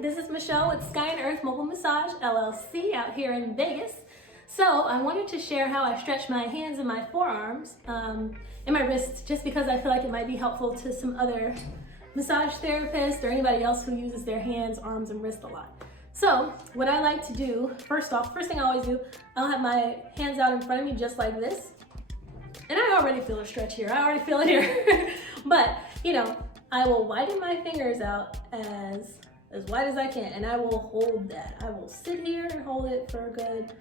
this is Michelle with Sky and Earth Mobile Massage LLC out here in Vegas. So I wanted to share how I stretch my hands and my forearms and my wrists, just because I feel like it might be helpful to some other massage therapists or anybody else who uses their hands, arms, and wrists a lot. So what I like to do, first thing I always do, I'll have my hands out in front of me just like this. And I already feel a stretch here. I already feel it here. But, you know, I will widen my fingers out as wide as I can, and I will hold that. I will sit here and hold it for a good,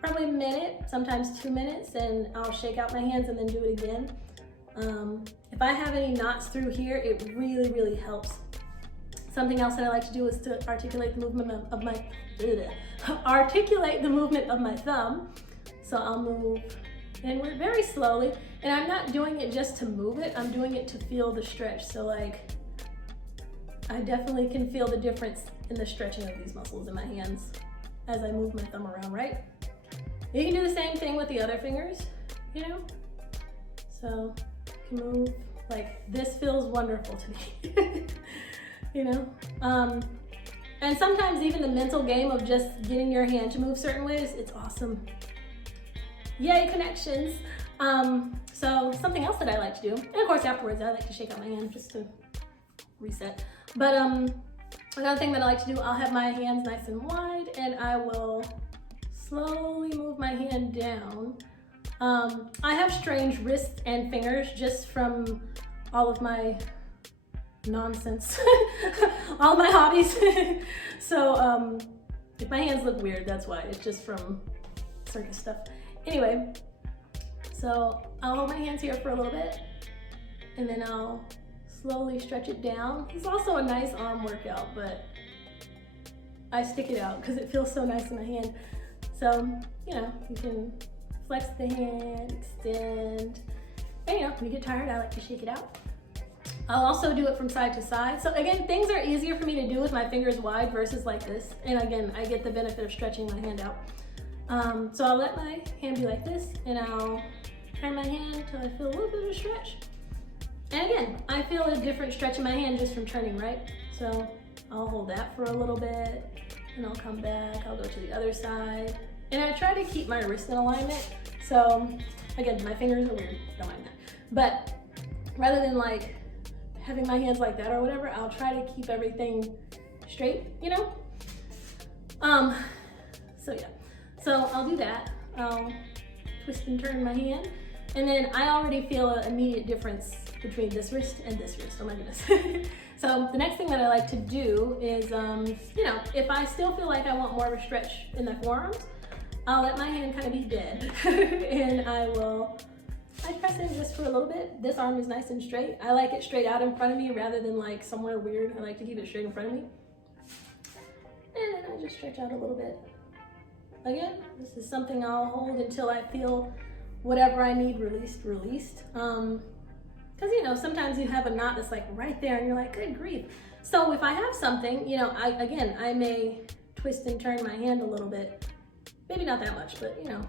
probably a minute, sometimes 2 minutes, and I'll shake out my hands and then do it again. If I have any knots through here, it really, really helps. Something else that I like to do is to articulate the movement of my thumb. So I'll move inward very slowly, and I'm not doing it just to move it, I'm doing it to feel the stretch. So like, I definitely can feel the difference in the stretching of these muscles in my hands as I move my thumb around, right? You can do the same thing with the other fingers, you know? So you can move, like, this feels wonderful to me, you know? And sometimes even the mental game of just getting your hand to move certain ways, it's awesome. Yay, connections. So something else that I like to do, and of course afterwards I like to shake out my hand just to reset. But another thing that I like to do, I'll have my hands nice and wide, and I will slowly move my hand down. I have strange wrists and fingers just from all of my nonsense, all of my hobbies. So if my hands look weird, that's why. It's just from circus stuff. Anyway, so I'll hold my hands here for a little bit, and then I'll slowly stretch it down. It's also a nice arm workout, but I stick it out because it feels so nice in my hand. So, you know, you can flex the hand, extend, and you know, when you get tired, I like to shake it out. I'll also do it from side to side. So again, things are easier for me to do with my fingers wide versus like this. And again, I get the benefit of stretching my hand out. So I'll let my hand be like this, and I'll turn my hand until I feel a little bit of a stretch. And again, I feel a different stretch in my hand just from turning, right? So I'll hold that for a little bit, and I'll come back, I'll go to the other side. And I try to keep my wrist in alignment. So again, my fingers are weird, don't mind that. But rather than like having my hands like that or whatever, I'll try to keep everything straight, you know? So yeah. So I'll do that. I'll twist and turn my hand. And then I already feel an immediate difference between this wrist and this wrist. Oh my goodness. So the next thing that I like to do is, you know, if I still feel like I want more of a stretch in the forearms, I'll let my hand kind of be dead. And I press in just for a little bit. This arm is nice and straight. I like it straight out in front of me rather than like somewhere weird. I like to keep it straight in front of me. And then I just stretch out a little bit. Again, this is something I'll hold until I feel whatever I need released. Because, you know, sometimes you have a knot that's like right there and you're like, good grief. So if I have something, you know, I may twist and turn my hand a little bit. Maybe not that much, but, you know,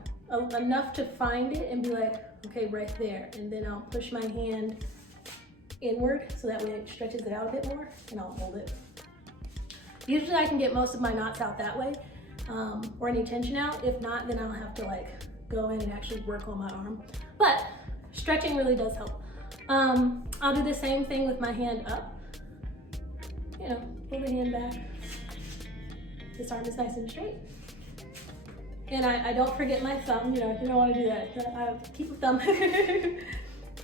enough to find it and be like, okay, right there. And then I'll push my hand inward so that way it stretches it out a bit more, and I'll hold it. Usually I can get most of my knots out that way. Or any tension out. If not, then I'll have to like go in and actually work on my arm. But stretching really does help. I'll do the same thing with my hand up. You know, pull the hand back. This arm is nice and straight. And I don't forget my thumb. You know, you don't want to do that. I keep a thumb.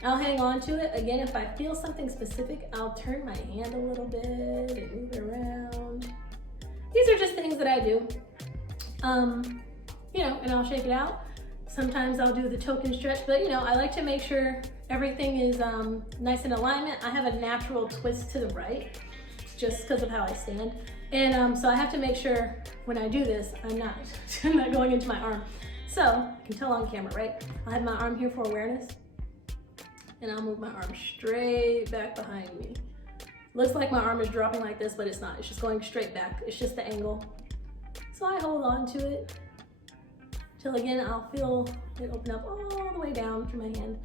I'll hang on to it. Again, if I feel something specific, I'll turn my hand a little bit and move it around. These are just things that I do. You know, and I'll shake it out. Sometimes I'll do the token stretch, but you know, I like to make sure everything is nice in alignment. I have a natural twist to the right, just because of how I stand. And so I have to make sure when I do this, I'm not going into my arm. So, you can tell on camera, right? I'll have my arm here for awareness, and I'll move my arm straight back behind me. Looks like my arm is dropping like this, but it's not. It's just going straight back. It's just the angle. So I hold on to it till again I'll feel it open up all the way down through my hand.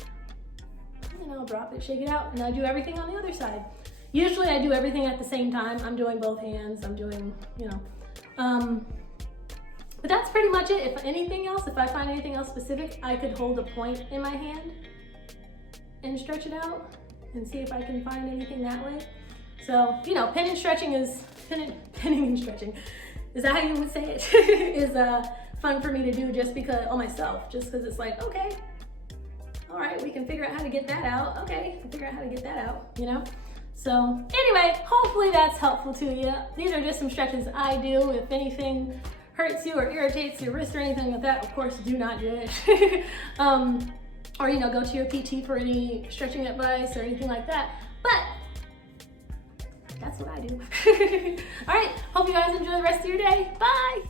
And then I'll drop it, shake it out, and I do everything on the other side. Usually I do everything at the same time. I'm doing both hands, I'm doing, you know. But that's pretty much it. If anything else, if I find anything else specific, I could hold a point in my hand and stretch it out and see if I can find anything that way. So, you know, pinning and stretching is, pinning and stretching, is that how you would say it? Is fun for me to do just because, on myself, just because it's like, okay, all right, we can figure out how to get that out. Okay, we can figure out how to get that out, you know? So anyway, hopefully that's helpful to you. These are just some stretches I do. If anything hurts you or irritates your wrist or anything like that, of course, do not do it. Or, you know, go to your PT for any stretching advice or anything like that. But that's what I do. All right, hope you guys enjoy the rest of your day. Bye.